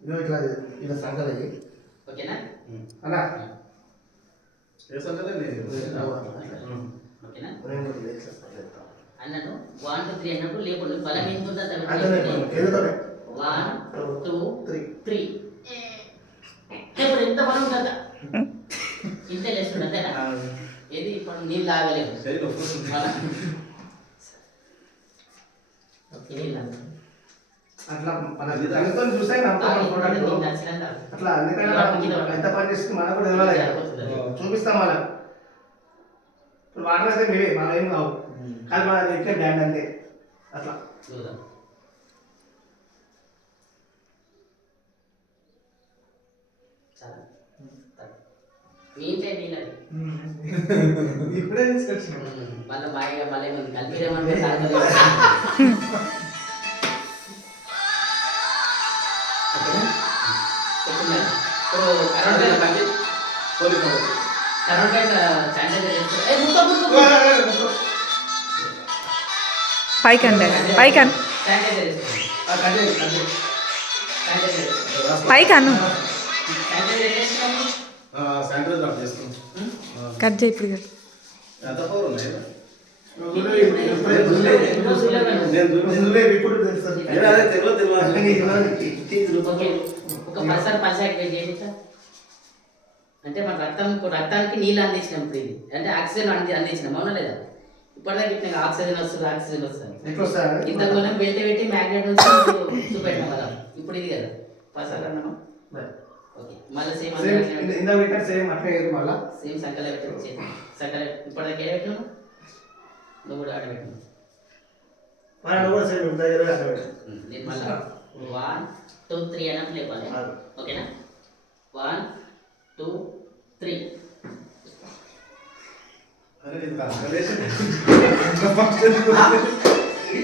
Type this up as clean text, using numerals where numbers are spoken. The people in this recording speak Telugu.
ఇదో ఇట్లా ఇలా సంకలకి ఓకేనా అన్నా ఏ సంగతి ఓకేనా అన్నను 1 2 3 అన్నప్పుడు లేకుండా బలం ఎంత ఉందో అంత 1 2 3 ఇప్పుడు ఎంత బలం ఉంటుందా ఇంతే లేస్తుంది అంతేనా ఏది ఇప్పుడు నీళ్ళు తాగలేదు అట్లా మన అనుకొని చూస్తే అట్లా ఎందుకంటే ఎంత పని చేస్తుంది మనకు కూడా తెలియాలి చూపిస్తాం వాళ్ళకి ఇప్పుడు వాటర్ అయితే మేమే మనం ఏం కావు కానీ మన ఎక్కే బ్యాండ్ అంతే అట్లా ఇప్పుడే మళ్ళీ బాగా మళ్ళీ కలిపిరేమంటే పైకండి పైకను కట్ చేయి ఇప్పుడు అంటే మన రక్తానికి నీళ్ళు అందించినాం ఇప్పుడు ఇది అంటే ఆక్సిజన్ అందించినాం అవునా లేదా ఇప్పటిదాకా ఇట్లా ఆక్సిజన్ వస్తుంది ఇంతకు మనం పెట్టి మ్యాగ్నెట్ నుంచి చూపెట్టినాం కదా ఇప్పుడు ఇది కదా పసార్ అన్నామా ఓకే మళ్ళీ సేమ్ సంకల పెట్టి సంకల ఇప్పటిదాకా ఏ పెట్టినాము నువ్వు కూడా ఆడబెట్టినావు నేను మళ్ళీ 1 2 3 అన్నప్పుడు లేపాలి ఓకేనా 1 2 3